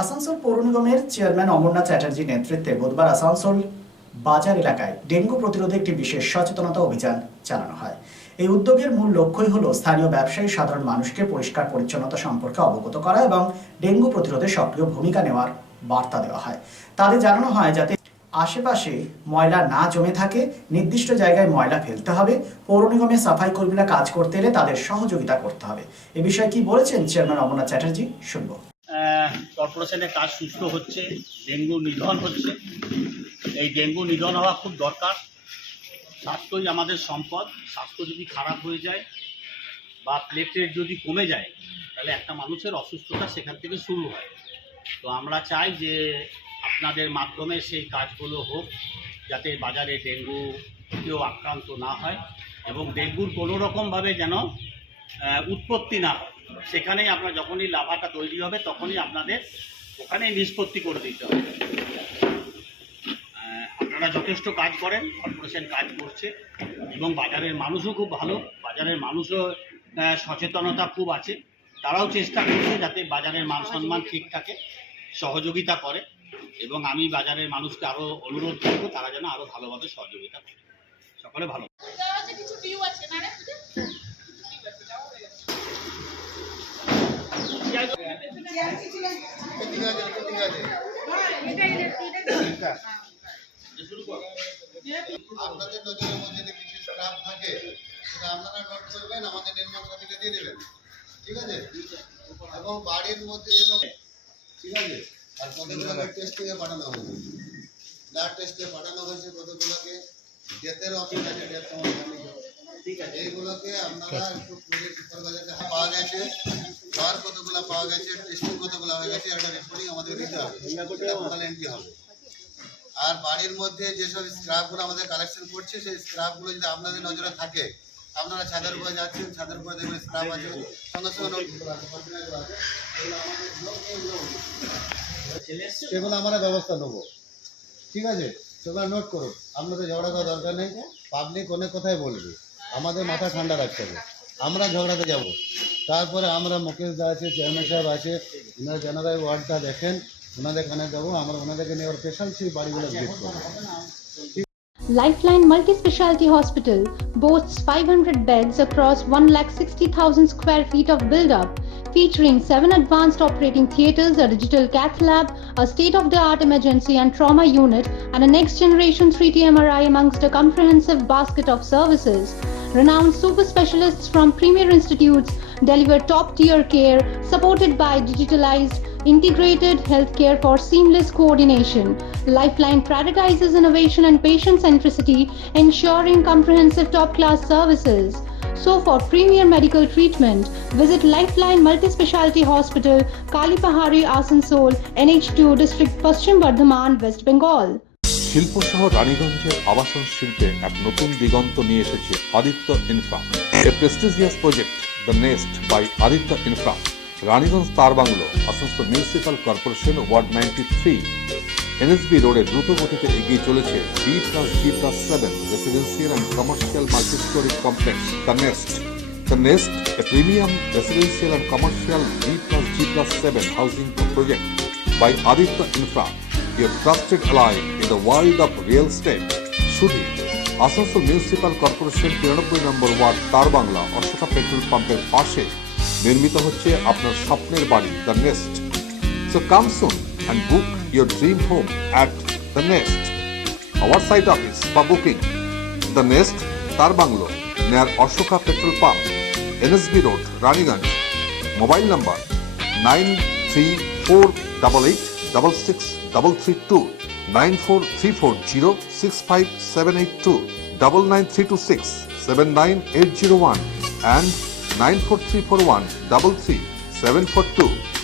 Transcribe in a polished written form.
আসানসোল পৌর নিগমের চেয়ারম্যান অমরনাথ চ্যাটার্জির নেতৃত্বে বুধবার আসানসোল বাজার এলাকায় ডেঙ্গু প্রতিরোধে একটি বিশেষ সচেতনতা অভিযান চালানো হয়। এই উদ্যোগের মূল লক্ষ্যই হলো স্থানীয় ব্যবসায়ী সাধারণ মানুষকে পরিষ্কার পরিচ্ছন্নতা সম্পর্কে অবগত করা এবং ডেঙ্গু প্রতিরোধে সক্রিয় ভূমিকা নেওয়ার বার্তা দেওয়া হয়। তাদের জানানো হয় যাতে আশেপাশে ময়লা না জমে থাকে, নির্দিষ্ট জায়গায় ময়লা ফেলতে হবে, পৌর নিগমে সাফাই কর্মীরা কাজ করতে এলে তাদের সহযোগিতা করতে হবে। এ বিষয়ে কি বলেছেন চেয়ারম্যান অমরনাথ চ্যাটার্জি, শুনব। কর্পোরেশনের কাজ সুস্থ হচ্ছে, ডেঙ্গু নিধন হচ্ছে। এই ডেঙ্গু নিধন হওয়া খুব দরকার। স্বাস্থ্যই আমাদের সম্পদ। স্বাস্থ্য যদি খারাপ হয়ে যায় বা প্লেটলেট যদি কমে যায়, তাহলে একটা মানুষের অসুস্থতা সেখান থেকে শুরু হয়। তো আমরা চাই যে আপনাদের মাধ্যমে সেই কাজগুলো হোক, যাতে বাজারে ডেঙ্গু কেউ আক্রান্ত না হয় এবং ডেঙ্গুর কোনো রকমভাবে যেন উৎপত্তি না হয়। সেখানেই আপনার যখনই লাভাটা তৈরি হবে তখনই আপনাদের ওখানেই নিষ্পত্তি করে দিতে হবে। আপনারা যথেষ্ট কাজ করেন, কর্পোরেশন কাজ করছে এবং বাজারের মানুষও খুব ভালো, বাজারের মানুষও সচেতনতা খুব আছে। তারাও চেষ্টা করছে যাতে বাজারের মান সম্মান ঠিক থাকে, সহযোগিতা করে এবং আমি বাজারের মানুষকে আরও অনুরোধ করব তারা যেন আরও ভালোভাবে সহযোগিতা করে। সকলে ভালো। আপনাদের নজরের মধ্যে যে কিছু স্টাফ থাকে সেটা আপনারা নোট করবেন, আমাদের নির্মাণ কমিটিকে দিয়ে দেবেন, ঠিক আছে? এবং বাড়ির মধ্যে যেন, ঠিক আছে? আর কতগুলোকে টেস্টিংয়ে পাঠানো হয়েছে, ব্লাড টেস্টে পাঠানো হয়েছে, কতগুলোকে ডেথের অপশন আছে, ডেথ তোমার ঠিক আছে, এইগুলোকে আপনারা একটু পুলিশ সুপারভাইজারকে পাওয়া গেছে, ঘর কতগুলো পাওয়া গেছে, টেস্টিং কতগুলো হয়ে গেছে, একটা রিপোর্টিং আমাদের দিতে হবে, টোটাল এন্ট্রি হবে। আর বাড়ির মধ্যে যেসব স্ক্রাপগুলো আমাদের কালেকশন করছে, সেই স্ক্রাপগুলো যদি আপনাদের নজরে থাকে, আপনারা ছাদের উপরে যাচ্ছেন, ছাদের উপরে দেখবেন স্ক্রাপ আছে, সঙ্গে সঙ্গে সেগুলো আমরা ব্যবস্থা নেবো, ঠিক আছে? সেগুলো নোট করুন। আপনাদের ঝগড়া করার দরকার নেই, পাবলিক অনেক কথাই বলবে, আমাদের মাথা ঠান্ডা রাখতে হবে। আমরা ঝগড়াতে যাব, তারপরে আমরা মুকেশ দা আছে, চেয়ারম্যান সাহেব আছে, ওনারা যারা ওয়ার্ডটা দেখেন ওনাদের এখানে যাবো, আমরা ওনাদেরকে নিয়ে ওর স্পেশাল সেই বাড়িগুলো ভিজিট করবো। Lifeline Multi-Speciality Hospital boasts 500 beds across 160,000 square feet of build-up, featuring 7 advanced operating theatres, a digital cath lab, a state-of-the-art emergency and trauma unit, and a next-generation 3D MRI amongst a comprehensive basket of services. Renowned super specialists from premier institutes deliver top-tier care, supported by digitalized integrated healthcare for seamless coordination. Lifeline prioritizes innovation and patient centricity, ensuring comprehensive top-class services. So for premier medical treatment, visit Lifeline Multi-Speciality Hospital, Kalipahari, Asansol, NH2 District, Paschim Bardhaman, West Bengal. শিল্প শহর রানীগঞ্জের আবাসন শিল্পে এক নতুন দিগন্ত নিয়ে এসেছে Aditya infra, a prestigious project the nest by Aditya infra. Raniganj তার bungalow, Asansol municipal corporation, ward 93, NSB রোডে দ্রুত গতিতে এগিয়ে চলেছে B+G+7 residential and commercial multi-storey complex the nest. The nest, a premium residential and commercial B+G+7 housing project by Aditya Infra, your trusted ally in the world of real estate. শুধু Asansol municipal corporation 93 নম্বর word তার Bangla Ashoka petrol পাম্পের পাশে নির্মিত হচ্ছে আপনার স্বপ্নের বাড়ি the nest. So come soon and book your dream home at The Nest. Our site office for booking: The Nest, Tar Banglo, near Ashoka Petrol Pump, NSB Road, Raniganj. Mobile number 9348866332, 943406578 99326 79801 and 94341 33742.